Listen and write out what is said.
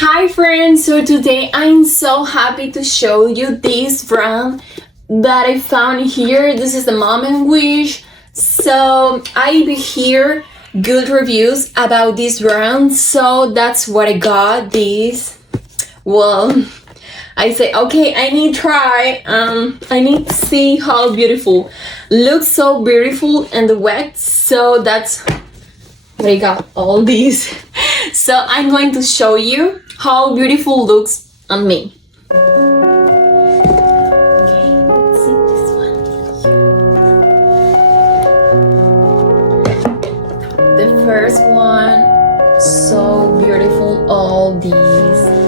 Hi friends, so today I'm so happy to show you this brand that I found here. This is the MomentWish. So I hear good reviews about this brand, so that's what I got this. Well, I say okay, I need to try. I need to see how beautiful. Looks so beautiful in the wet, so that's what I got all these. So I'm going to show you how beautiful looks on me. Okay, let's see this one here. The first one, so beautiful, all these.